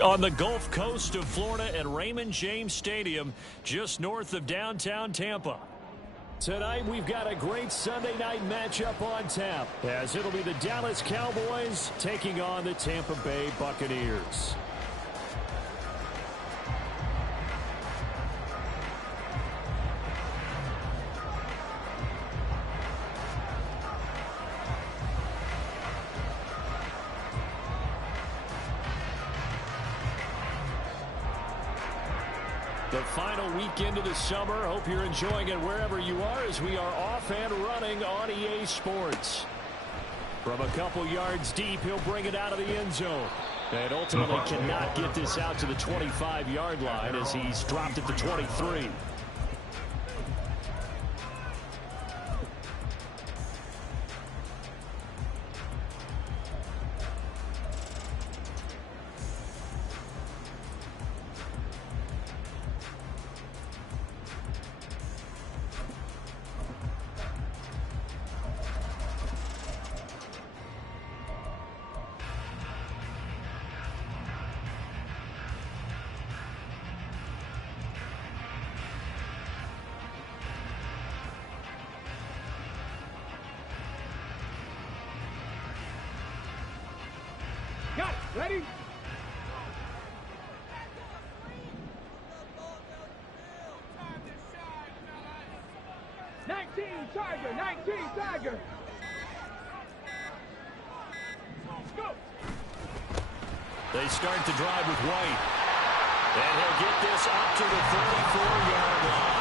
On the Gulf Coast of Florida at Raymond James Stadium, just north of downtown Tampa. Tonight, we've got a great Sunday night matchup on tap, as it'll be the Dallas Cowboys taking on the Tampa Bay Buccaneers. The final weekend of the summer. Hope you're enjoying it wherever you are as we are off and running on EA Sports. From a couple yards deep, he'll bring it out of the end zone. And ultimately cannot get this out to the 25-yard line as he's dropped at the 23. Got it. Ready? Tiger, 19 Tiger. Go. They start the drive with White. And he'll get this up to the 34-yard line.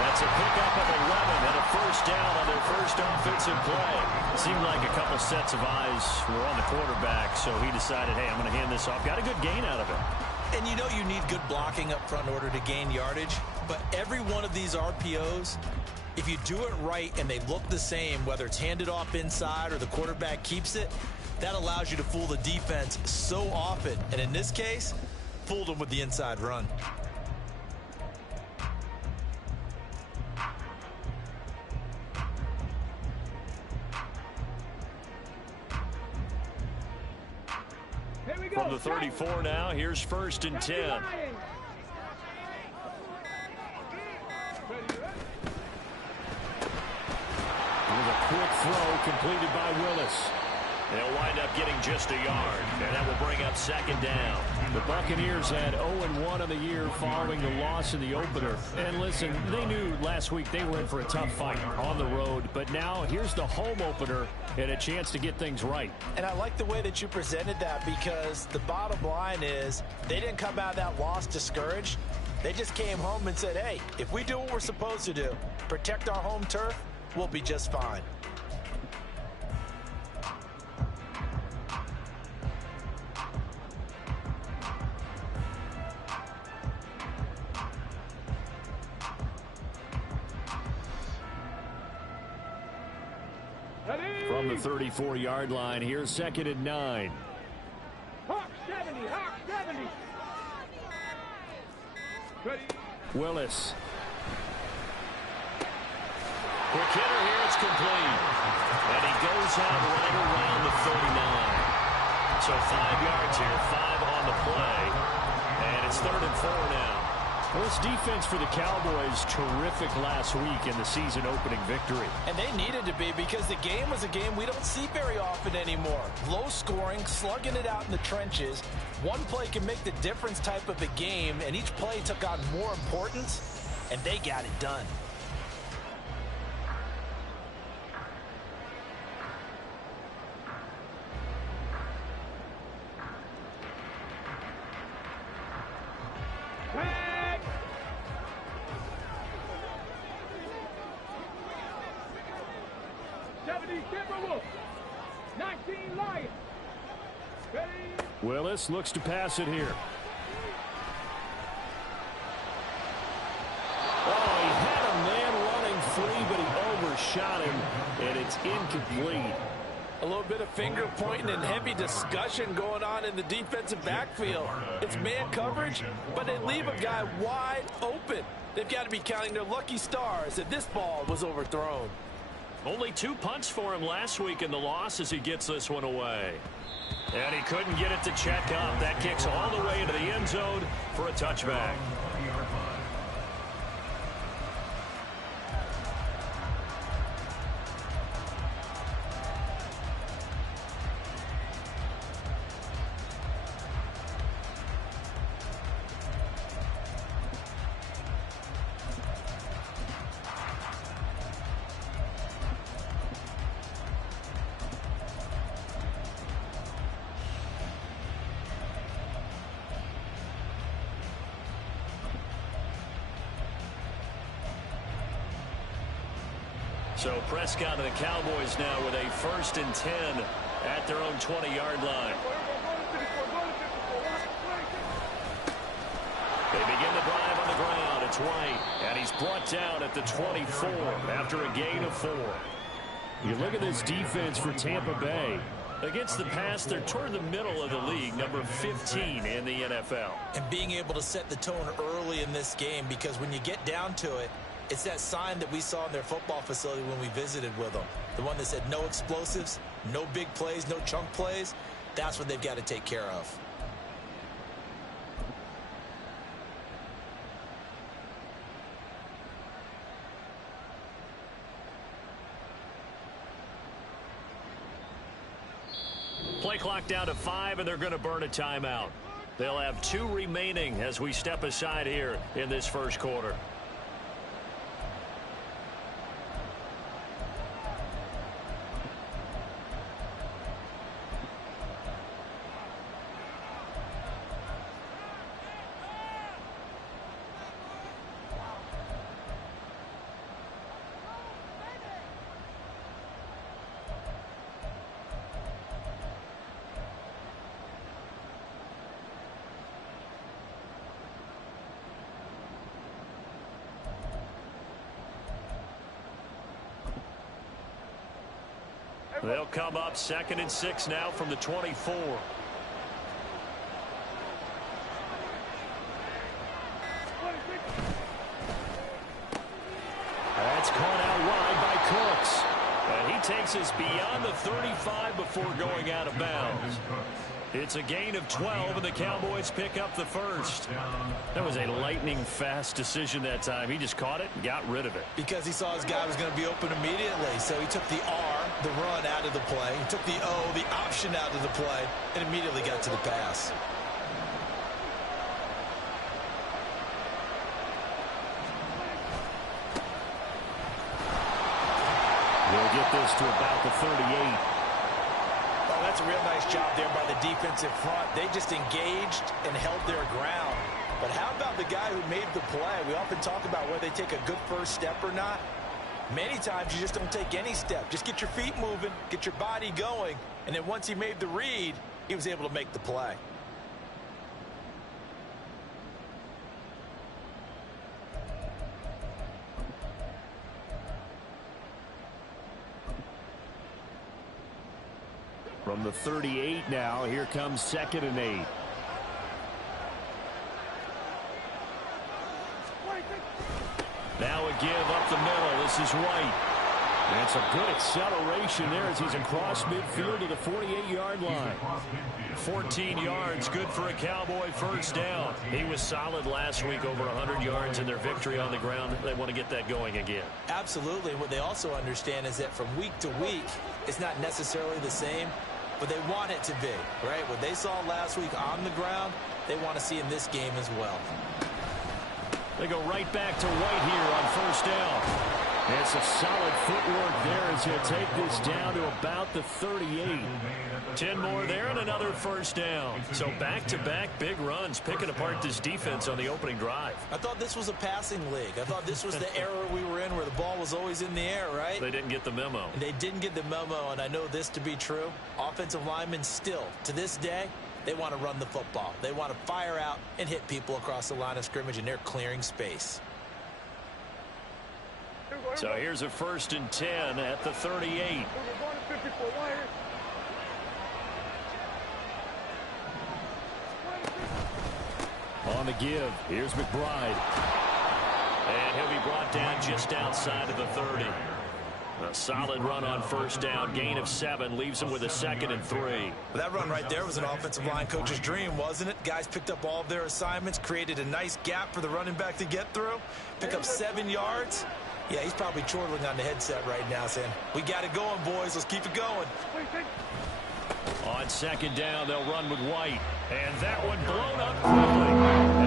That's a pickup of 11 and a first down on their first offensive play. Seemed like a couple sets of eyes were on the quarterback, so he decided, hey, I'm going to hand this off. Got a good gain out of it. And you know you need good blocking up front in order to gain yardage, but every one of these RPOs, if you do it right and they look the same, whether it's handed off inside or the quarterback keeps it, that allows you to fool the defense so often. And in this case, fooled them with the inside run. From the 34 now, here's 1st and 10. With a quick throw completed by Willis. They'll wind up getting just a yard, and that will bring up 2nd down. The Buccaneers had 0-1 on the year following the loss in the opener. And listen, they knew last week they were in for a tough fight on the road, but now here's the home opener and a chance to get things right. And I like the way that you presented that, because the bottom line is they didn't come out of that loss discouraged. They just came home and said, hey, if we do what we're supposed to do, protect our home turf, we'll be just fine. From the 34-yard line, here's 2nd and 9. Hawk 70, Hawk 70. Ready? Willis. Quick hitter here, it's complete. And he goes out right around the 39. So 5 yards here, 5 on the play. And it's 3rd and 4 now. Well, this defense for the Cowboys, terrific last week in the season-opening victory. And they needed to be, because the game was a game we don't see very often anymore. Low scoring, slugging it out in the trenches. One play can make the difference type of a game, and each play took on more importance, and they got it done. Willis looks to pass it here. Oh, he had a man running free, but he overshot him, and it's incomplete. A little bit of finger pointing and heavy discussion going on in the defensive backfield. It's man coverage, but they leave a guy wide open. They've got to be counting their lucky stars that this ball was overthrown. Only 2 punts for him last week in the loss as he gets this one away. And he couldn't get it to check up. That kicks all the way into the end zone for a touchback. So Prescott and the Cowboys now with a 1st and 10 at their own 20-yard line. They begin the drive on the ground. It's White, and he's brought down at the 24 after a gain of 4. You look at this defense for Tampa Bay. Against the pass, they're toward the middle of the league, number 15 in the NFL. And being able to set the tone early in this game, because when you get down to it, it's that sign that we saw in their football facility when we visited with them. The one that said no explosives, no big plays, no chunk plays. That's what they've got to take care of. Play clock down to 5, and they're going to burn a timeout. They'll have 2 remaining as we step aside here in this first quarter. They'll come up 2nd and 6 now from the 24. That's caught out wide by Cooks. And he takes us beyond the 35 before going out of bounds. It's a gain of 12, and the Cowboys pick up the first. That was a lightning-fast decision that time. He just caught it and got rid of it. Because he saw his guy was going to be open immediately. So he took the R, the run, out of the play. He took the O, the option, out of the play, and immediately got to the pass. We'll get this to about the 38. Oh, that's a real nice job there by the defensive front. They just engaged and held their ground. But how about the guy who made the play? We often talk about whether they take a good first step or not. Many times you just don't take any step. Just get your feet moving, get your body going, and then once he made the read, he was able to make the play. From the 38 now, here comes 2nd and 8. Now a give up the middle. This is White. And some good acceleration there as he's across midfield to the 48-yard line. 14 yards, good for a Cowboy first down. He was solid last week, over 100 yards in their victory on the ground. They want to get that going again. Absolutely. What they also understand is that from week to week, it's not necessarily the same, but they want it to be, right? What they saw last week on the ground, they want to see in this game as well. They go right back to White here on first down. And some solid footwork there as he'll take this down to about the 38. 10 more there and another first down. So back-to-back big runs, picking apart this defense on the opening drive. I thought this was a passing league. I thought this was the era we were in where the ball was always in the air, right? They didn't get the memo. They didn't get the memo, and I know this to be true. Offensive linemen still, to this day, they want to run the football. They want to fire out and hit people across the line of scrimmage, and they're clearing space. So here's a 1st and 10 at the 38. On the give, here's McBride. And he'll be brought down just outside of the 30. A solid run on first down, gain of 7, leaves him with a 2nd and 3. That run right there was an offensive line coach's dream, wasn't it? Guys picked up all of their assignments, created a nice gap for the running back to get through, pick up 7 yards. Yeah, he's probably chortling on the headset right now saying, we got it going, boys. Let's keep it going. On 2nd down, they'll run with White. And that one blown up quickly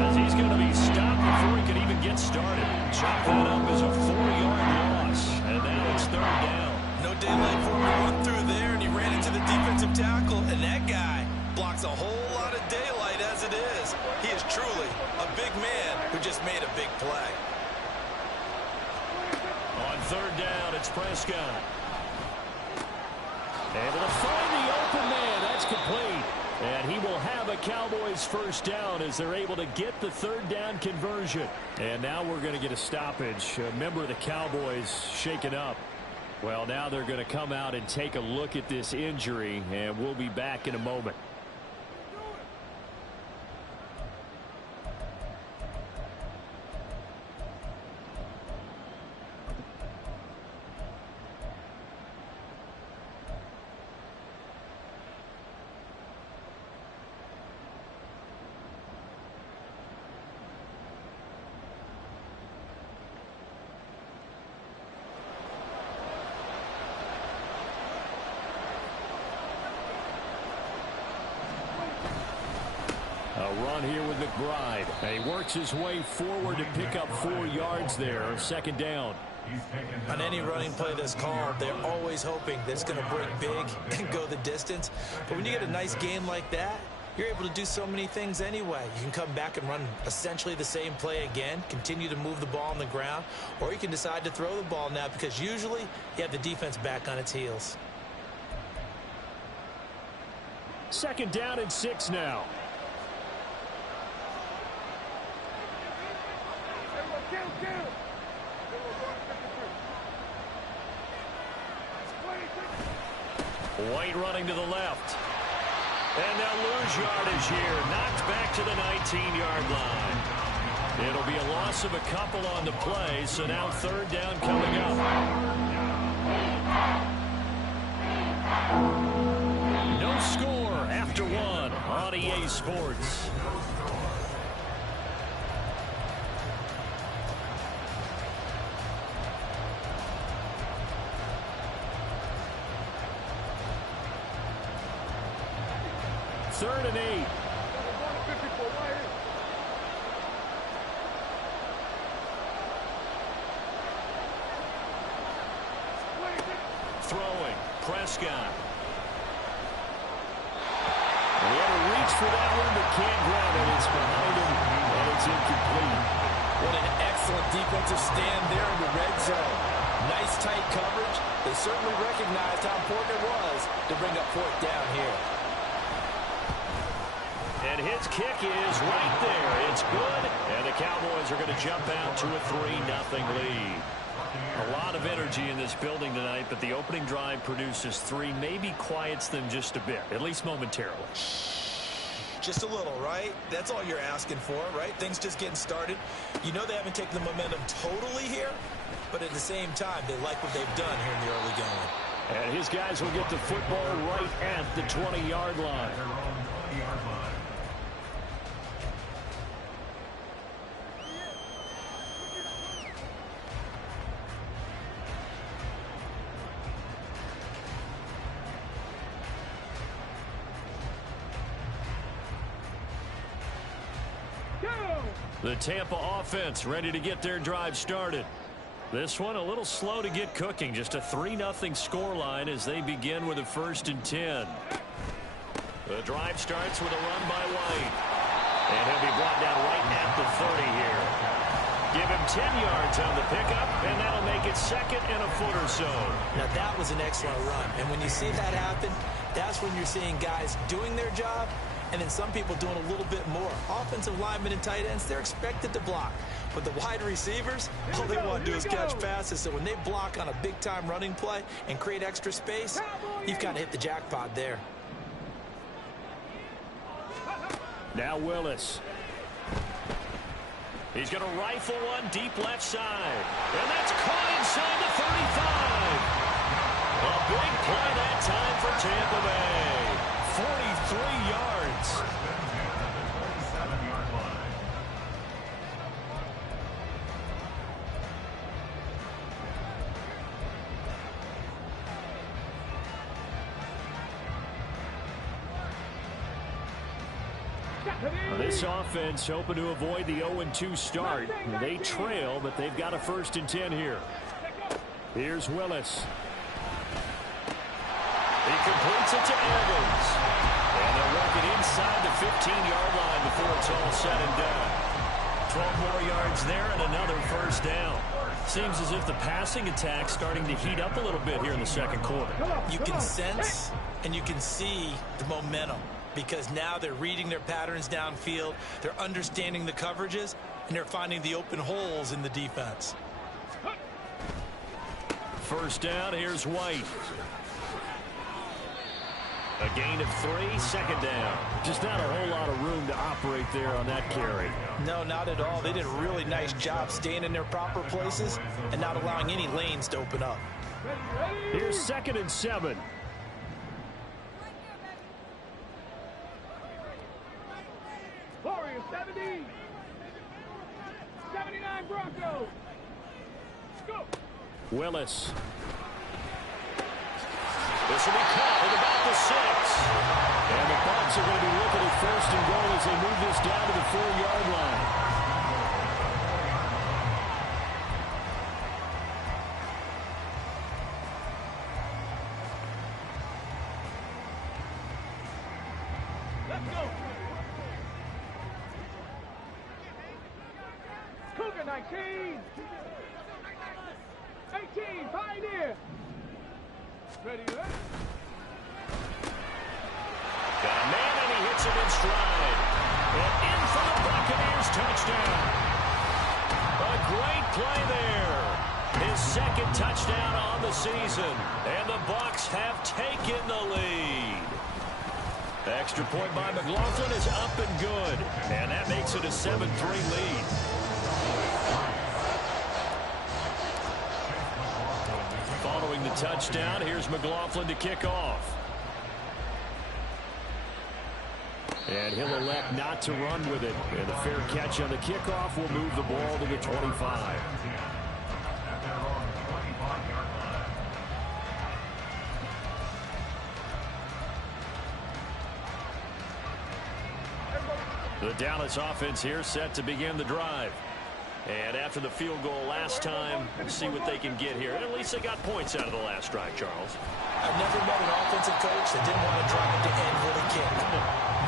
as he's going to be stopped before he can even get started. Chop that up as a 4-yard loss. And now it's 3rd down. No daylight for him to run through there, and he ran into the defensive tackle. And that guy blocks a whole lot of daylight as it is. He is truly a big man who just made a big play. On 3rd down, it's Prescott. Able to find the open man. That's complete. And he will have a Cowboys first down as they're able to get the 3rd down conversion. And now we're going to get a stoppage. A member of the Cowboys shaken up. Well, now they're going to come out and take a look at this injury, and we'll be back in a moment. A run here with McBride. And he works his way forward to pick up 4 yards there. 2nd down. On any running play that's called, they're always hoping that it's going to break big and go the distance. But when you get a nice game like that, you're able to do so many things anyway. You can come back and run essentially the same play again, continue to move the ball on the ground, or you can decide to throw the ball now because usually you have the defense back on its heels. 2nd down and 6 now. White running to the left. And they'll lose yardage here. Knocked back to the 19-yard line. It'll be a loss of a couple on the play, so now 3rd down coming up. No score after 1 on EA Sports. Third and 8. Throwing. Prescott. He had to reach for that one, but can't grab it. It's behind him, and it's incomplete. What an excellent defensive stand there in the red zone. Nice tight coverage. They certainly recognized how important it was to bring up 4th down here. And his kick is right there. It's good. And the Cowboys are going to jump out to a 3-0 lead. A lot of energy in this building tonight, but the opening drive produces 3, maybe quiets them just a bit, at least momentarily. Just a little, right? That's all you're asking for, right? Things just getting started. You know they haven't taken the momentum totally here, but at the same time, they like what they've done here in the early going. And his guys will get the football right at the 20-yard line. The Tampa offense ready to get their drive started. This one a little slow to get cooking. Just a 3-0 scoreline as they begin with a 1st and 10. The drive starts with a run by White. And he'll be brought down right at the 30 here. Give him 10 yards on the pickup, and that'll make it 2nd and a foot or so. Now that was an excellent run. And when you see that happen, that's when you're seeing guys doing their job and then some people doing a little bit more. Offensive linemen and tight ends, they're expected to block. But the wide receivers, all they want to do is catch passes. So when they block on a big-time running play and create extra space, you've kind of hit the jackpot there. Now Willis. He's going to rifle one deep left side. And that's caught inside the 35. play that time for Tampa Bay. 43 yards. This offense hoping to avoid the 0-2 start. They trail, but they've got a 1st and 10 here. Here's Willis. He completes it to Evans. And they'll work it inside the 15-yard line before it's all said and done. 12 more yards there and another 1st down. Seems as if the passing attack's starting to heat up a little bit here in the 2nd quarter. You can sense and you can see the momentum, because now they're reading their patterns downfield, they're understanding the coverages, and they're finding the open holes in the defense. 1st down, here's White. A gain of 3, 2nd down. Just not a whole lot of room to operate there on that carry. No, not at all. They did a really nice job staying in their proper places and not allowing any lanes to open up. Here's 2nd and 7. Warriors 70. 79 Broncos. Go. Willis. This will be caught at about the 6. And the Bucs are going to be looking at 1st and goal as they move this down to the 4-yard line. Let's go. Cougar 19. 18, Pioneer. Ready, Got a man, and he hits him in stride. And in for the Buccaneers touchdown. A great play there. His 2nd touchdown on the season. And the Bucs have taken the lead. The extra point by McLaughlin is up and good. And that makes it a 7-3 lead. Following the touchdown, here's McLaughlin to kick off. And he'll elect not to run with it. And the fair catch on the kickoff will move the ball to the 25. The Dallas offense here set to begin the drive. And after the field goal last time, we'll see what they can get here. And at least they got points out of the last drive, Charles. I've never met an offensive coach that didn't want to drive to end with a kick.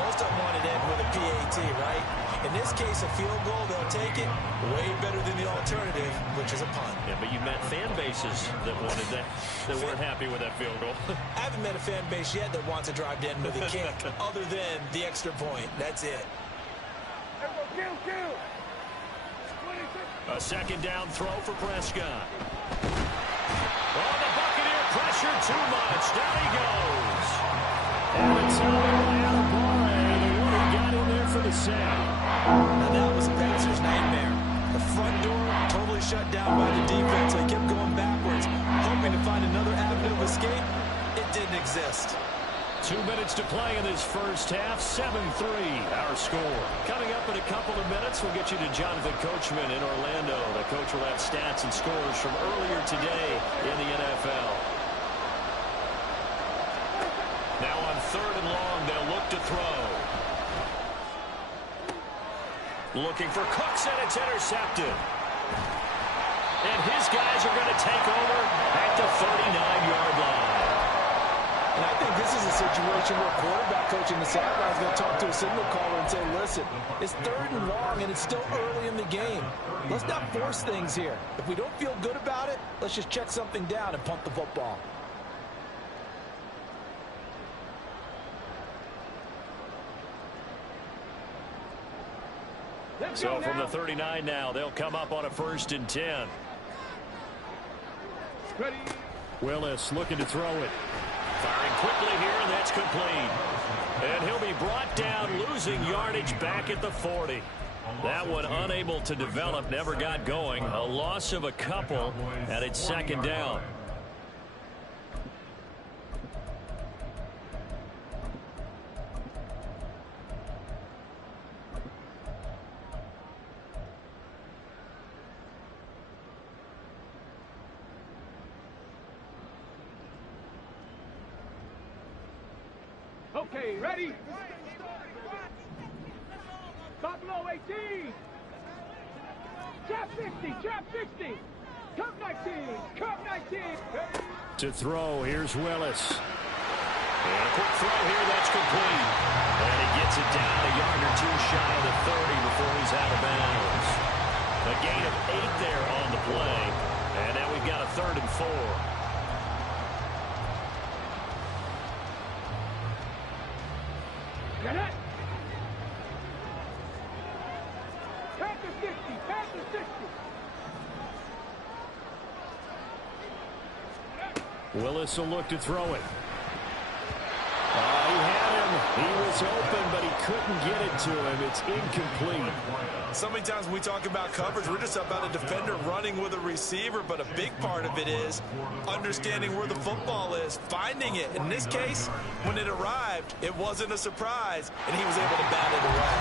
Most of them wanted to end with a PAT, right? In this case, a field goal, they'll take it. Way better than the alternative, which is a punt. Yeah, but you met fan bases that wanted that, that weren't happy with that field goal. I haven't met a fan base yet that wants to drive to end with a kick, other than the extra point. That's it. Kill. A 2nd down throw for Prescott. Oh, the Buccaneer pressure too much. Down he goes. And it's the one who got in there for the sack. Now that was a Panthers' nightmare. The front door totally shut down by the defense. They kept going backwards, hoping to find another avenue of escape. It didn't exist. 2 minutes to play in this first half. 7-3 our score. Coming up in a couple of minutes, we'll get you to Jonathan Coachman in Orlando. The coach will have stats and scores from earlier today in the NFL. Now on 3rd and long, they'll look to throw. Looking for Cooks, and it's intercepted. And his guys are going to take over at the 39-yard line. And I think this is a situation where quarterback coaching the sideline is going to talk to a signal caller and say, listen, it's 3rd and long and it's still early in the game. Let's not force things here. If we don't feel good about it, let's just check something down and punt the football. So from the 39 now, they'll come up on a 1st and 10. Ready. Willis looking to throw it. Firing quickly here, and that's complete. And he'll be brought down, losing yardage back at the 40. That one unable to develop, never got going. A loss of a couple, and it's 2nd down. Okay, ready? Stop low, 18. Trap 60, trap 60. Cup 19, cup 19. To throw, here's Willis. And a quick throw here, that's complete. And he gets it down a yard or two shy of the 30 before he's out of bounds. A gain of 8 there on the play. And now we've got a 3rd and 4. Get it? Pass to 60, pass to 60. Willis will look to throw it. He had him. He was open, but he couldn't get it to him. It's incomplete. So many times when we talk about coverage, we're just about a defender running with a receiver, but a big part of it is understanding where the football is, finding it. In this case, when it arrived, it wasn't a surprise, and he was able to bat it away.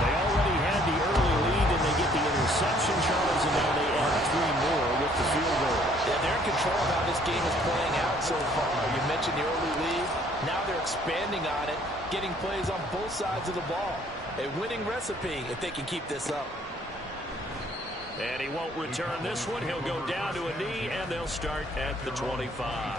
They already had the early lead, and they get the interception, Charles, and now they add 3 more with the field goal. Yeah, they're in control of how this game is playing out so far. You mentioned the early lead. Now they're expanding on it, getting plays on both sides of the ball. A winning recipe if they can keep this up. And he won't return this one. He'll go down to a knee, and they'll start at the 25.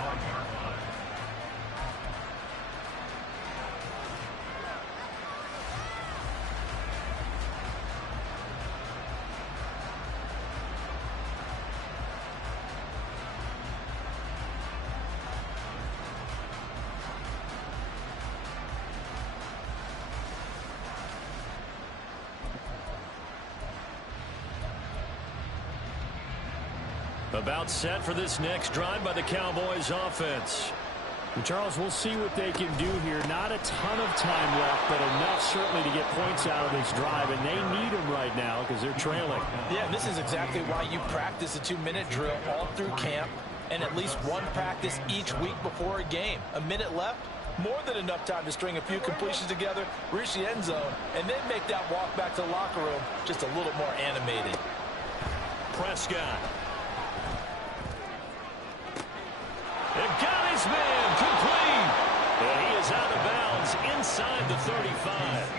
About set for this next drive by the Cowboys offense. And Charles, we'll see what they can do here. Not a ton of time left, but enough certainly to get points out of this drive, and they need them right now because they're trailing. Yeah, and this is exactly why you practice a 2-minute drill all through camp and at least one practice each week before a game. A minute left, more than enough time to string a few completions together, reach the end zone, and then make that walk back to the locker room just a little more animated. Prescott. They've got his man complete. And he is out of bounds inside the 35.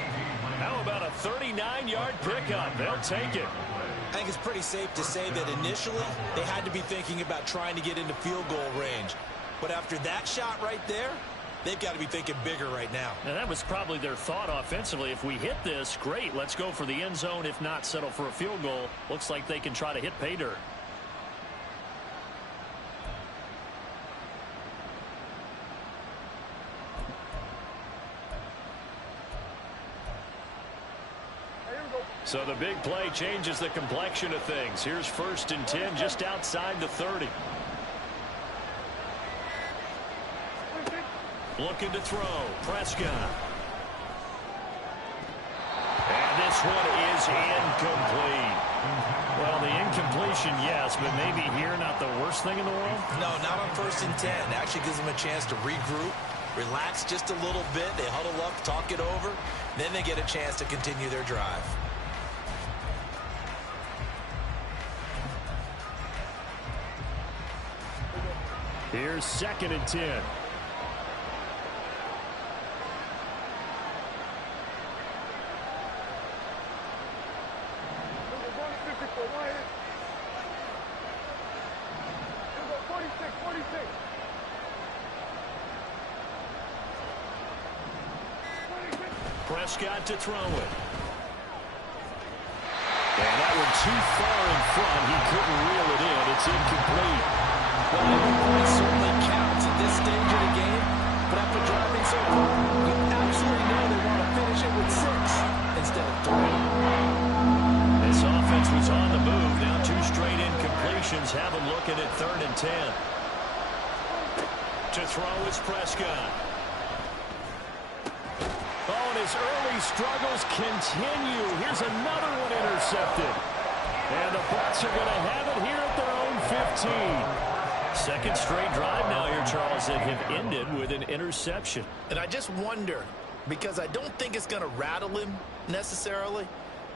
How about a 39-yard pickup? They'll take it. I think it's pretty safe to say that initially they had to be thinking about trying to get into field goal range. But after that shot right there, they've got to be thinking bigger right now. And that was probably their thought offensively. If we hit this, great. Let's go for the end zone. If not, settle for a field goal. Looks like they can try to hit pay dirt. So the big play changes the complexion of things. Here's 1st and 10 just outside the 30. Looking to throw. Prescott. And this one is incomplete. Well, the incompletion, yes, but maybe here not the worst thing in the world? No, not on 1st and 10. Actually gives them a chance to regroup, relax just a little bit. They huddle up, talk it over. Then they get a chance to continue their drive. Here's 2nd and 10. Prescott to throw it. And that one too far in front. He couldn't reel it in. It's incomplete. Well, every point certainly counts at this stage of the game, but after driving so far, you absolutely know they want to finish it with 6 instead of 3. This offense was on the move. Now 2 straight incompletions have them looking at 3rd and 10. To throw is Prescott. Oh, and his early struggles continue. Here's another one intercepted. And the Bucs are going to have it here at their own 15. 2nd straight drive now here, Charles, that have ended with an interception. And I just wonder, because I don't think it's going to rattle him necessarily,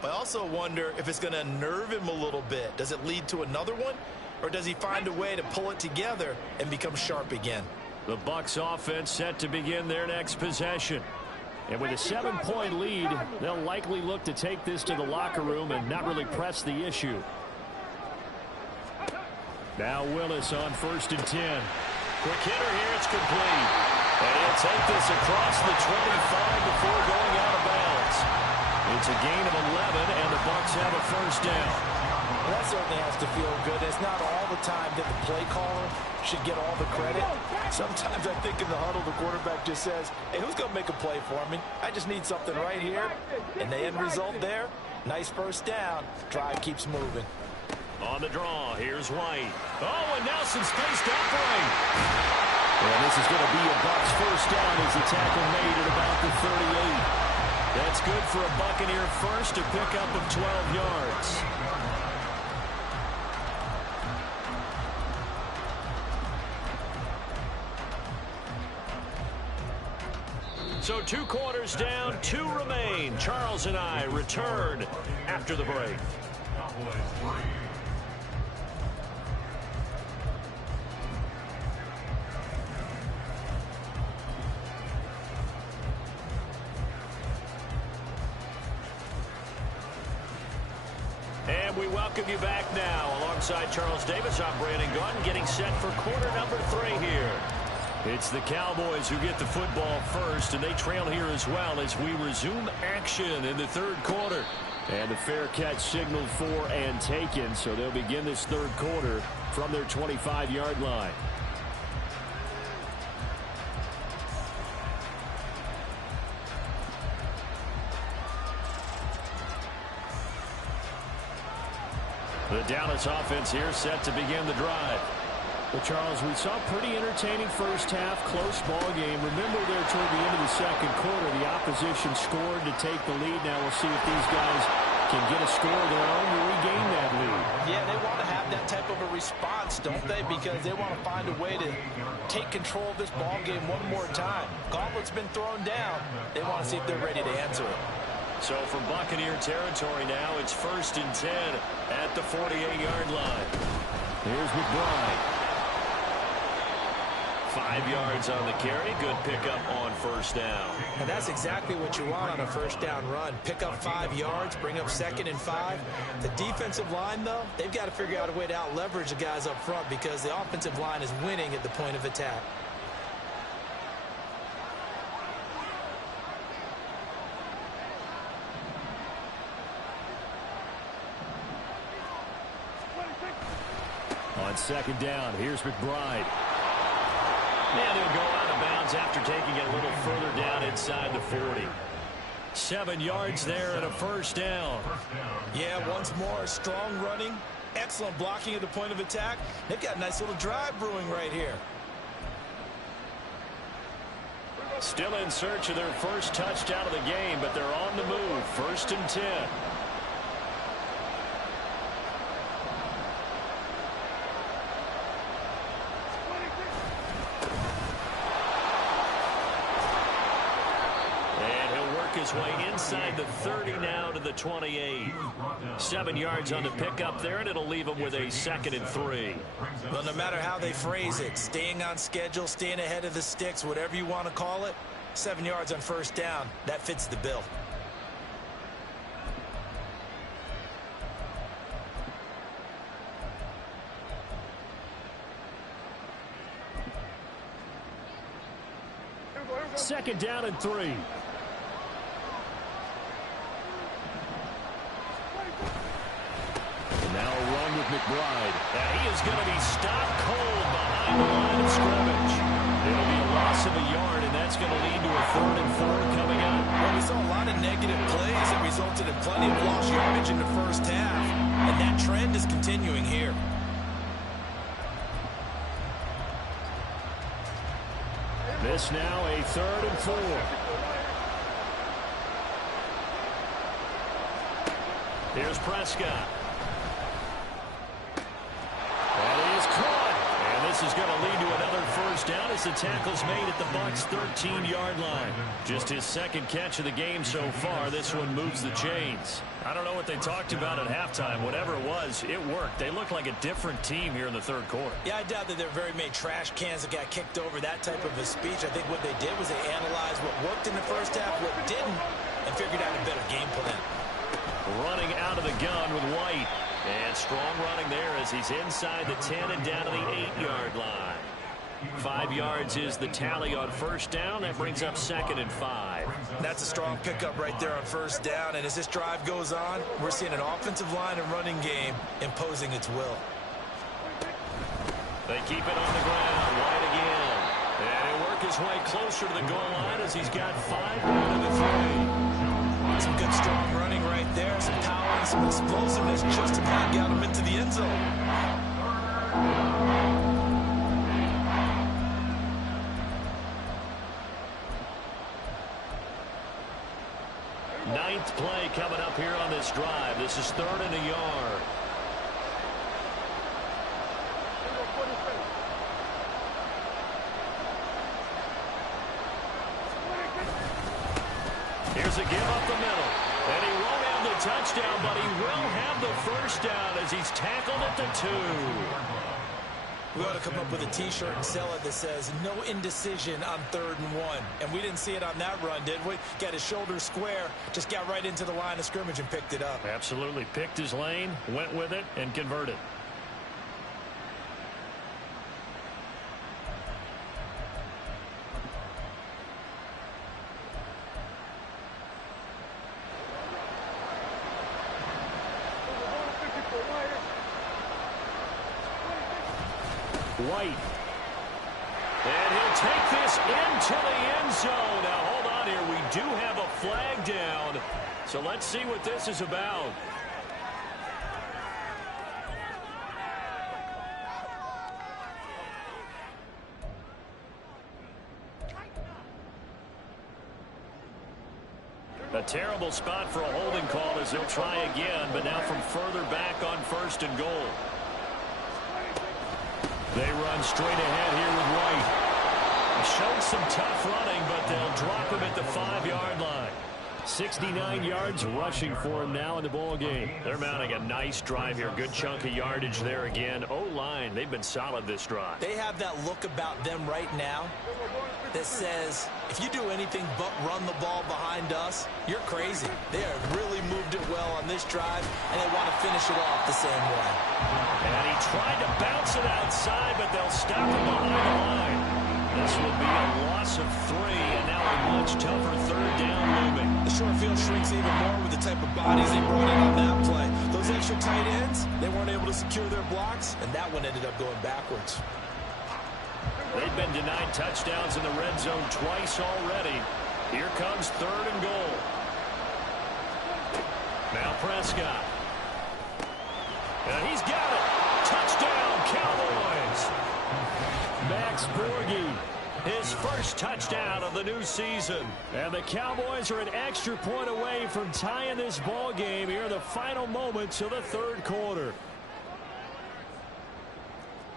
I also wonder if it's going to unnerve him a little bit. Does it lead to another one? Or does he find a way to pull it together and become sharp again? The Bucs offense set to begin their next possession. And with a 7-point lead, they'll likely look to take this to the locker room and not really press the issue. Now Willis on 1st and 10. Quick hitter here, it's complete. And he'll take this across the 25 before going out of bounds. It's a gain of 11, and the Bucs have a first down. Well, that certainly has to feel good. It's not all the time that the play caller should get all the credit. Sometimes I think in the huddle, the quarterback just says, hey, who's going to make a play for me? I just need something right here. And the end result there, nice first down. Drive keeps moving. On the draw, here's White. Oh, and Nelson spaced upright. And this is going to be a Bucs first down as the tackle made at about the 38. That's good for a Buccaneer first, a pickup of 12 yards. So 2 quarters down, 2 remain. Charles and I return after the break. And we welcome you back now. Alongside Charles Davis, I'm Brandon Gunn, getting set for quarter number 3 here. It's the Cowboys who get the football first, and they trail here as well as we resume action in the 3rd quarter. And the fair catch signaled for and taken, so they'll begin this 3rd quarter from their 25-yard line. The Dallas offense here set to begin the drive. Well, Charles, we saw a pretty entertaining first half, close ball game. Remember there toward the end of the 2nd quarter, the opposition scored to take the lead. Now we'll see if these guys can get a score of their own to regain that lead. Yeah, they want to have that type of a response, don't they? Because they want to find a way to take control of this ball game one more time. Gauntlet's been thrown down. They want to see if they're ready to answer it. So from Buccaneer territory now, it's 1st and 10 at the 48-yard line. Here's McBride. 5 yards on the carry. Good pickup on first down. And that's exactly what you want on a first down run. Pick up 5 yards, bring up 2nd and 5. The defensive line, though, they've got to figure out a way to out-leverage the guys up front because the offensive line is winning at the point of attack. On 2nd down, here's McBride. And he'll go out of bounds after taking it a little further down inside the 40. 7 yards there and a first down. Yeah, once more, strong running, excellent blocking at the point of attack. They've got a nice little drive brewing right here. Still in search of their first touchdown of the game, but they're on the move. 1st and 10. His way inside the 30 now to the 28. 7 yards on the pickup there, and it'll leave him with a 2nd and 3. Well, no matter how they phrase it, staying on schedule, staying ahead of the sticks, whatever you want to call it, 7 yards on first down, that fits the bill. Second down and 3. Now a run with McBride. And he is going to be stopped cold behind the line of scrimmage. It'll be a loss of a yard, and that's going to lead to a 3rd and 4 coming up. Well, we saw a lot of negative plays that resulted in plenty of lost yardage in the first half, and that trend is continuing here. This now a 3rd and 4. Here's Prescott. And he is caught. And this this is going to lead to another first down as the tackle's made at the Bucs' 13-yard line. Just his second catch of the game so far. This one moves the chains. I don't know what they talked about at halftime. Whatever it was, it worked. They look like a different team here in the third quarter. Yeah, I doubt that there are very many trash cans that got kicked over, that type of a speech. I think what they did was they analyzed what worked in the first half, what didn't, and figured out a better game plan. Running out of the gun with White. And strong running there as he's inside the 10 and down to the 8-yard line. 5 yards is the tally on first down. That brings up 2nd and 5. That's a strong pickup right there on first down. And as this drive goes on, we're seeing an offensive line and running game imposing its will. They keep it on the ground. White again. And he'll work his way closer to the goal line as he's got 5 down to the 3. Some good strong running right there. Some power and some explosiveness just about got him into the end zone. Ninth play coming up here on this drive. This is 3rd and a yard. Here's a give up the middle. And he won't have the touchdown, but he will have the first down as he's tackled at the 2. We ought to come up with a T-shirt and sell it that says, no indecision on 3rd and 1. And we didn't see it on that run, did we? Got his shoulders square, just got right into the line of scrimmage and picked it up. Absolutely. Picked his lane, went with it, and converted. White. And he'll take this into the end zone. Now, hold on here. We do have a flag down. So let's see what this is about. A terrible spot for a holding call as they'll try again, but now from further back on 1st and goal. They run straight ahead here with White. Showed some tough running, but they'll drop him at the 5-yard line. 69 yards rushing for him now in the ball game. They're mounting a nice drive here. Good chunk of yardage there again. O-line, they've been solid this drive. They have that look about them right now that says, if you do anything but run the ball behind us, you're crazy. They have really moved it well on this drive, and they want to finish it off the same way. And he tried to bounce it outside, but they'll stop him behind the line. This will be a loss of 3, and now a much tougher 3rd down looming. The short field shrinks even more with the type of bodies they brought in on that play. Those extra tight ends, they weren't able to secure their blocks, and that one ended up going backwards. They've been denied touchdowns in the red zone twice already. Here comes 3rd and goal. Now Prescott. And he's got it. Touchdown, Cowboys. Max Borghi, his first touchdown of the new season. And the Cowboys are an extra point away from tying this ball game here in the final moments of the 3rd quarter.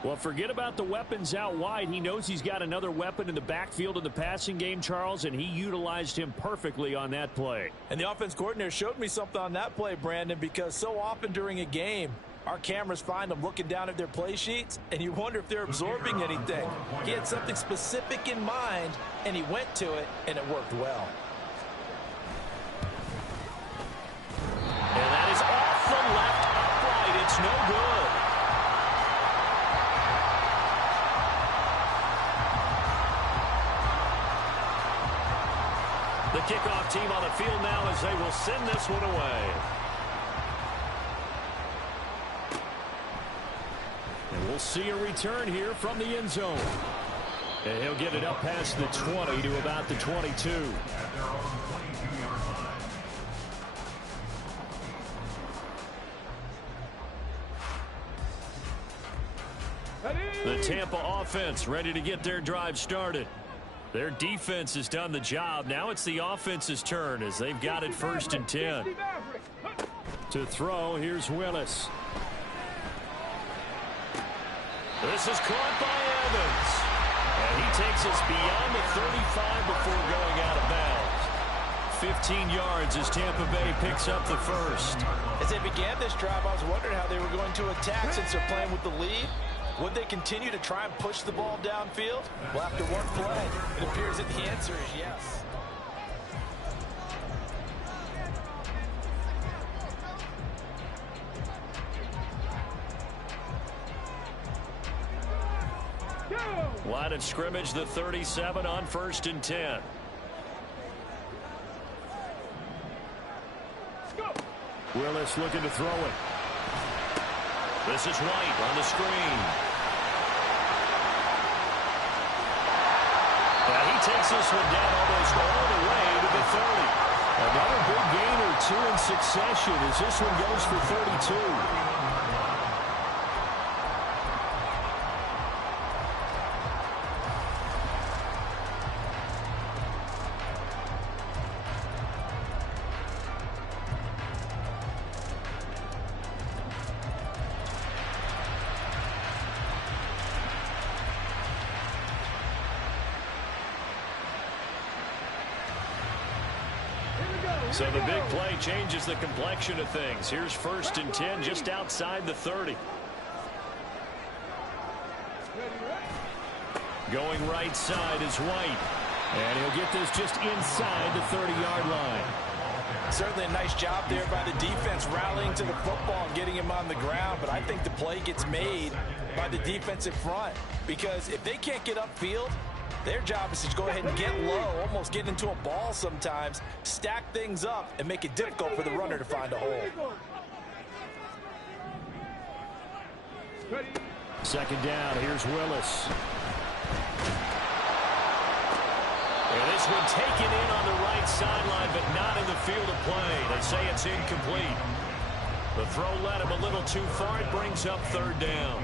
Well, forget about the weapons out wide. He knows he's got another weapon in the backfield in the passing game, Charles, and he utilized him perfectly on that play. And the offense coordinator showed me something on that play, Brandon, because so often during a game, our cameras find them looking down at their play sheets, and you wonder if they're absorbing anything. He had something specific in mind, and he went to it, and it worked well. And that is off the left upright. It's no good. The kickoff team on the field now as they will send this one away. And we'll see a return here from the end zone. And he'll get it up past the 20 to about the 22. The Tampa offense ready to get their drive started. Their defense has done the job. Now it's the offense's turn as they've got it 1st and 10. To throw, here's Willis. This is caught by Evans. And he takes us beyond the 35 before going out of bounds. 15 yards as Tampa Bay picks up the first. As they began this drive, I was wondering how they were going to attack since they're playing with the lead. Would they continue to try and push the ball downfield? Well, after one play, it appears that the answer is yes. Line of scrimmage, the 37 on 1st and 10. Willis looking to throw it. This is White on the screen. And he takes this one down almost all the way to the 30. Another big gain or two in succession as this one goes for 32. So the big play changes the complexion of things. Here's 1st and 10 just outside the 30. Going right side is White. And he'll get this just inside the 30-yard line. Certainly a nice job there by the defense rallying to the football and getting him on the ground. But I think the play gets made by the defensive front. Because if they can't get upfield, their job is to go ahead and get low, almost get into a ball sometimes, stack things up, and make it difficult for the runner to find a hole. 2nd down, here's Willis. And this one taken in on the right sideline, but not in the field of play. They say it's incomplete. The throw led him a little too far. It brings up 3rd down.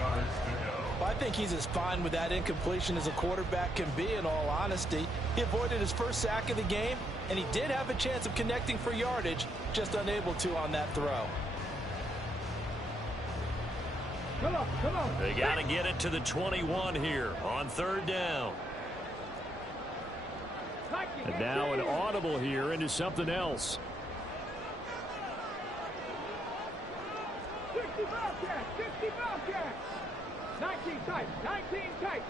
Well, I think he's as fine with that incompletion as a quarterback can be, in all honesty. He avoided his first sack of the game, and he did have a chance of connecting for yardage, just unable to on that throw. Come on. They got to get it to the 21 here on 3rd down. And now an audible here into something else. 60 Bobcats. 19 tight.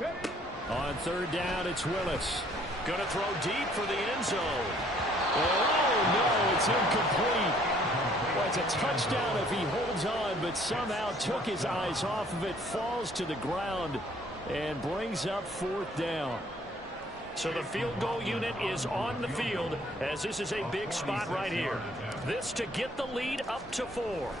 Ready? On 3rd down, it's Willis. Going to throw deep for the end zone. Oh, no, it's incomplete. Well, it's a touchdown if he holds on, but somehow took his eyes off of it, falls to the ground, and brings up 4th down. So the field goal unit is on the field as this is a big spot right here. This to get the lead up to 4.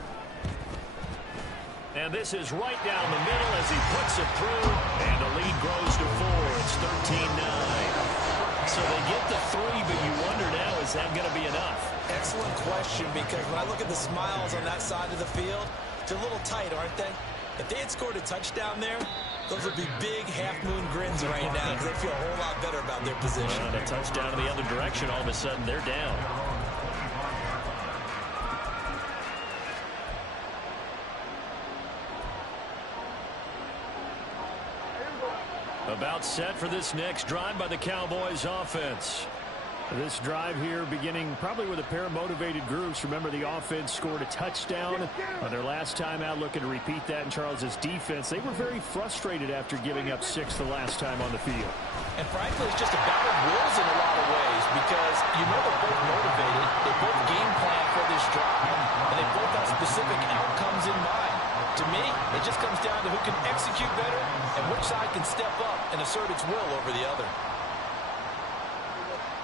And this is right down the middle as he puts it through, and the lead grows to 4. It's 13-9. So they get the 3, but you wonder now, is that going to be enough? Excellent question, because when I look at the smiles on that side of the field, they're a little tight, aren't they? If they had scored a touchdown there, those would be big half-moon grins right now because they feel a whole lot better about their position. And a touchdown in the other direction, all of a sudden they're down. About set for this next drive by the Cowboys offense. This drive here beginning probably with a pair of motivated groups. Remember, the offense scored a touchdown on their last time out, looking to repeat that in Charles's defense. They were very frustrated after giving up 6 the last time on the field. And frankly, it's just a battle of wills in a lot of ways because you know they're both motivated. They both game plan for this drive, and they both have specific outcomes in mind. To me, it just comes down to who can execute better and which side can step up and assert its will over the other.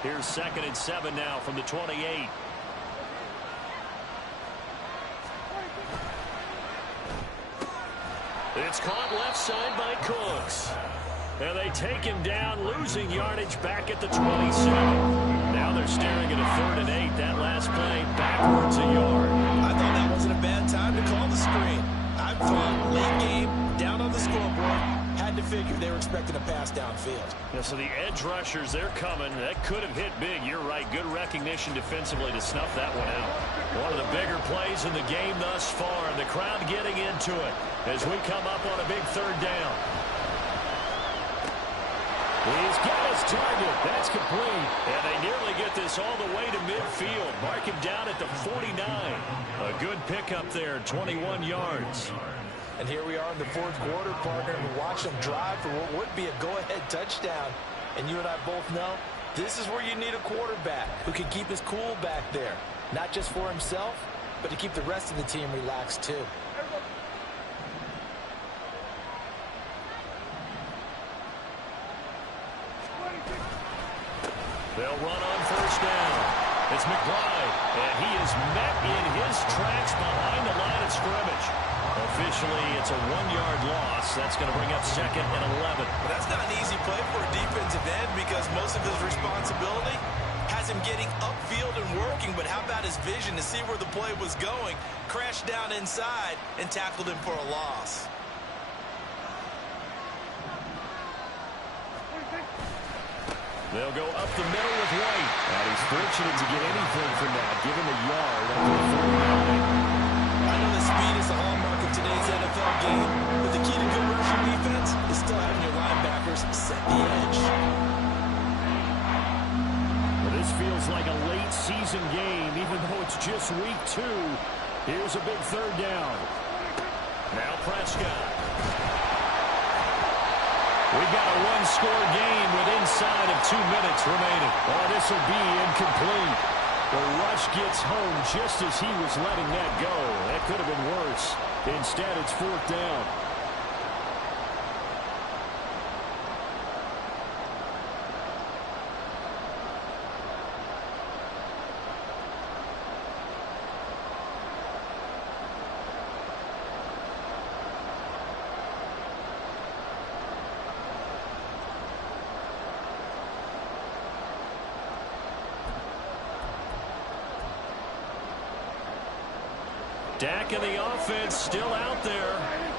Here's 2nd and 7 now from the 28. It's caught left side by Cooks. And they take him down, losing yardage back at the 27. Now they're staring at a 3rd and 8. That last play backwards a yard. I thought that wasn't a bad time to call the screen. I thought late game, down on the scoreboard, had had to figure they were expecting a pass downfield. Yeah, so the edge rushers, they're coming. That could have hit big. You're right. Good recognition defensively to snuff that one out. One of the bigger plays in the game thus far, and the crowd getting into it as we come up on a big third down. He's got his target. That's complete. And they nearly get this all the way to midfield. Mark him down at the 49. A good pickup there, 21 yards. And here we are in the fourth quarter, partner, and we watch them drive for what would be a go-ahead touchdown. And you and I both know this is where you need a quarterback who can keep his cool back there. Not just for himself, but to keep the rest of the team relaxed too. They'll run on first down. It's McBride, and he is met in his tracks behind the line of scrimmage. Officially, it's a 1-yard loss. That's going to bring up 2nd and 11. But that's not an easy play for a defensive end because most of his responsibility has him getting upfield and working. But how about his vision to see where the play was going, crashed down inside, and tackled him for a loss. They'll go up the middle with White. And he's fortunate to get anything from that, given the yard up to the 49. I know that speed is the hallmark of today's NFL game, but the key to good rushing defense is still having your linebackers set the edge. Well, this feels like a late season game, even though it's just week 2. Here's a big third down. Now Prescott. We've got a one-score game with inside of 2 minutes remaining. Oh, this will be incomplete. The rush gets home just as he was letting that go. That could have been worse. Instead, it's 4th down. Dak and the offense still out there.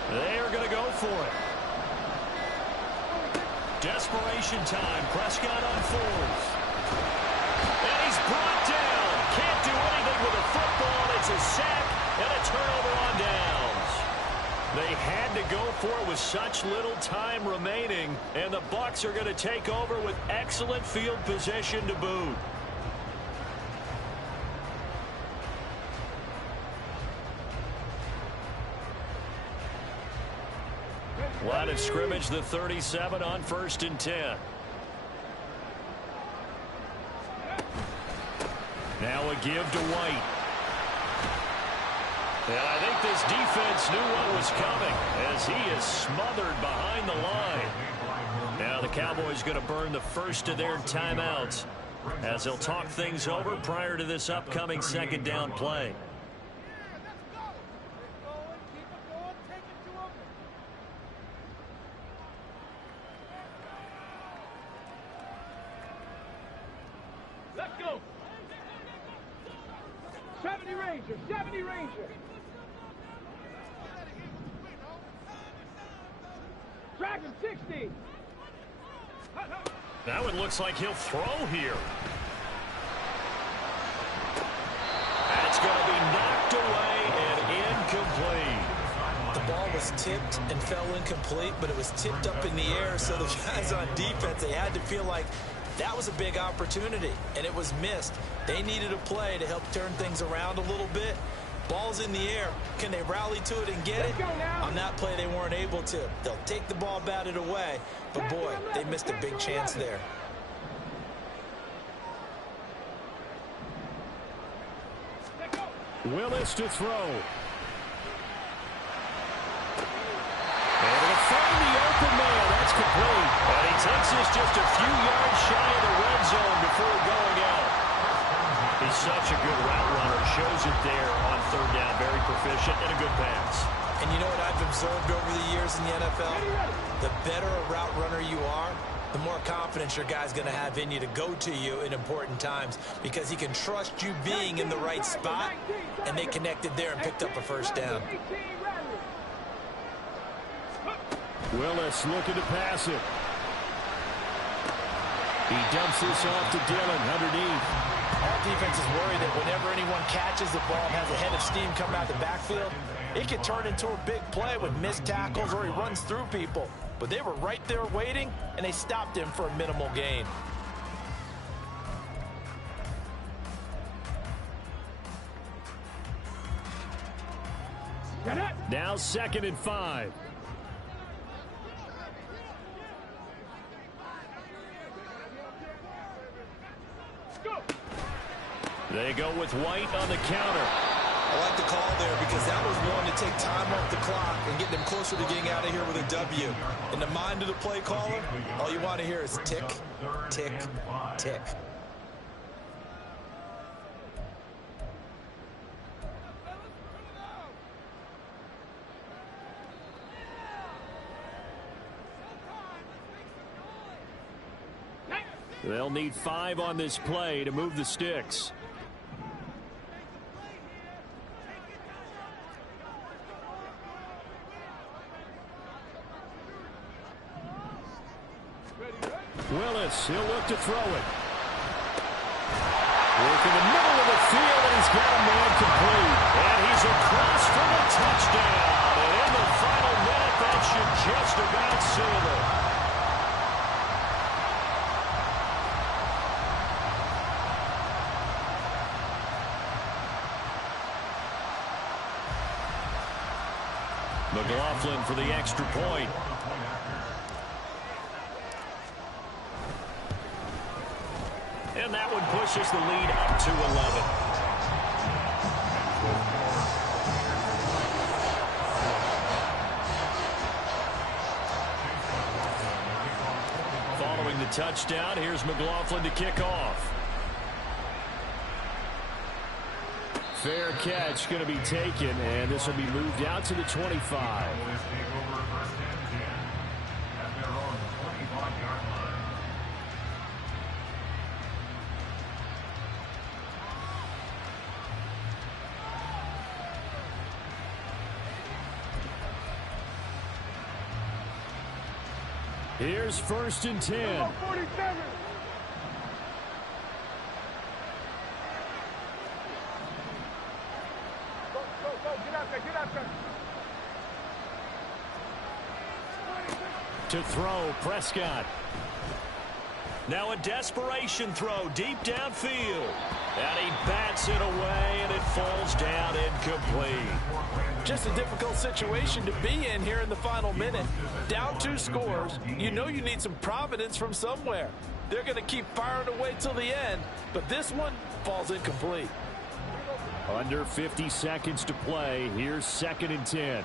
They are going to go for it. Desperation time. Prescott on 4th. And he's brought down. Can't do anything with a football. It's a sack and a turnover on downs. They had to go for it with such little time remaining, and the Bucs are going to take over with excellent field position to boot. Line of scrimmage, the 37 on 1st and 10. Now a give to White. And I think this defense knew what was coming as he is smothered behind the line. Now the Cowboys going to burn the first of their timeouts as they'll talk things over prior to this upcoming 2nd down play. Let's go. 70 Ranger, 70 Ranger. Dragon 60. That one looks like he'll throw here. That's going to be knocked away and incomplete. The ball was tipped and fell incomplete, but it was tipped up in the air, so the guys on defense, they had to feel like that was a big opportunity, and it was missed. They needed a play to help turn things around a little bit. Ball's in the air. Can they rally to it and get it? On that play, they weren't able to. They'll take the ball batted away, but boy, they missed a big chance there. Willis to throw. And to find the open man. That's complete. And he takes this just a few yards shy of the red zone before going out. He's such a good route runner. Shows it there on 3rd down. Very proficient and a good pass. And you know what I've observed over the years in the NFL? The better a route runner you are, the more confidence your guy's going to have in you to go to you in important times because he can trust you being in the right spot, and they connected there and picked up a 1st down. Willis looking to pass it. He dumps this off to Dillon underneath. Our defense is worried that whenever anyone catches the ball and has a head of steam coming out the backfield, it can turn into a big play with missed tackles or he runs through people. But they were right there waiting, and they stopped him for a minimal gain. Now 2nd and 5. They go with White on the counter. I like the call there because that was one to take time off the clock and get them closer to getting out of here with a W. In the mind of the play caller, all you want to hear is tick, tick, tick. They'll need 5 on this play to move the sticks. Willis, he'll look to throw it. Work in the middle of the field, and he's got a man complete. And he's across for the touchdown. And in the final minute, that should just about seal it. McLaughlin for the extra point. And that one pushes the lead up to 11. Following the touchdown, here's McLaughlin to kick off. Fair catch going to be taken, and this will be moved out to the 25. Here's 1st and 10. 47. To throw, Prescott. Now a desperation throw deep downfield. And he bats it away, and it falls down incomplete. Just a difficult situation to be in here in the final minute. Down 2 scores. You know you need some providence from somewhere. They're going to keep firing away till the end, but this one falls incomplete. Under 50 seconds to play. Here's 2nd and 10.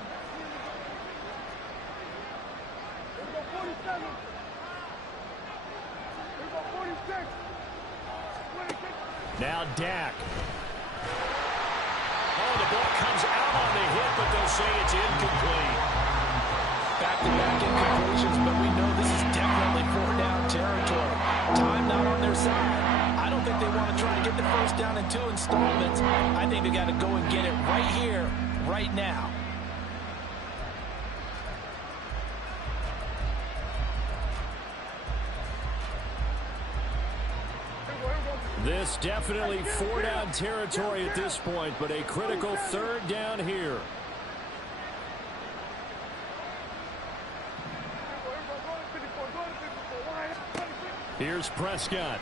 Now Dak. Oh, the ball comes out on the hit, but they'll say it's incomplete. Back-to-back incompletions, but we know this is definitely 4-down territory. Time not on their side. I don't think they want to try and get the first down in 2 installments. I think they got to go and get it right here, right now. This definitely 4-down territory at this point, but a critical 3rd down here. Here's Prescott.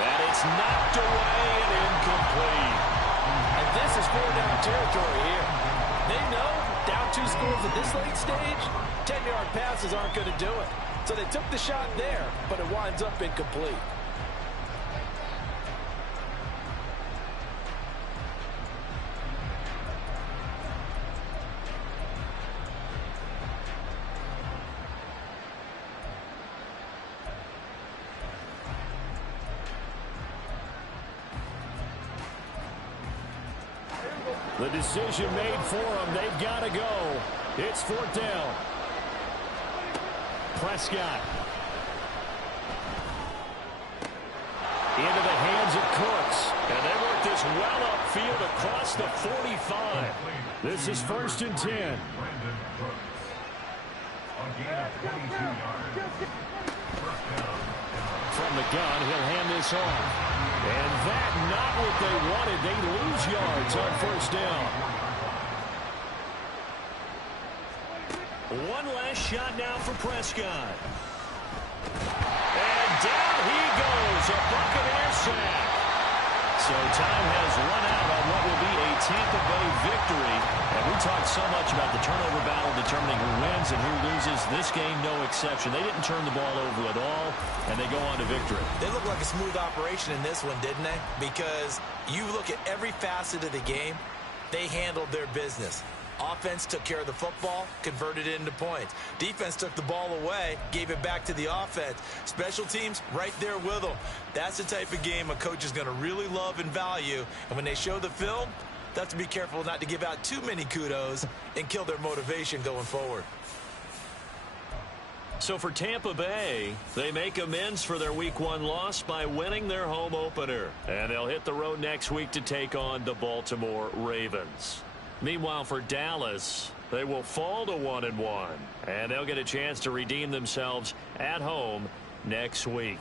And it's knocked away and incomplete. And this is 4-down territory here. They know down 2 scores at this late stage, 10-yard passes aren't going to do it. So they took the shot there, but it winds up incomplete. The decision made for them. They've got to go. It's 4th down. Prescott. Into the hands of Cooks. And they work this is well upfield across the 45. This is 1st and 10. From the gun, he'll hand this off. And that not what they wanted. They lose yards on 1st down. One last shot now for Prescott. And down he goes. A Buccaneer sack. So time has run out on what will be a Tampa Bay victory. And we talked so much about the turnover battle determining who wins and who loses. This game, no exception. They didn't turn the ball over at all, and they go on to victory. They look like a smooth operation in this one, didn't they? Because you look at every facet of the game, they handled their business. Offense took care of the football, converted it into points. Defense took the ball away, gave it back to the offense. Special teams, right there with them. That's the type of game a coach is going to really love and value. And when they show the film, they have to be careful not to give out too many kudos and kill their motivation going forward. So for Tampa Bay, they make amends for their Week 1 loss by winning their home opener. And they'll hit the road next week to take on the Baltimore Ravens. Meanwhile, for Dallas, they will fall to 1-1, and they'll get a chance to redeem themselves at home next week.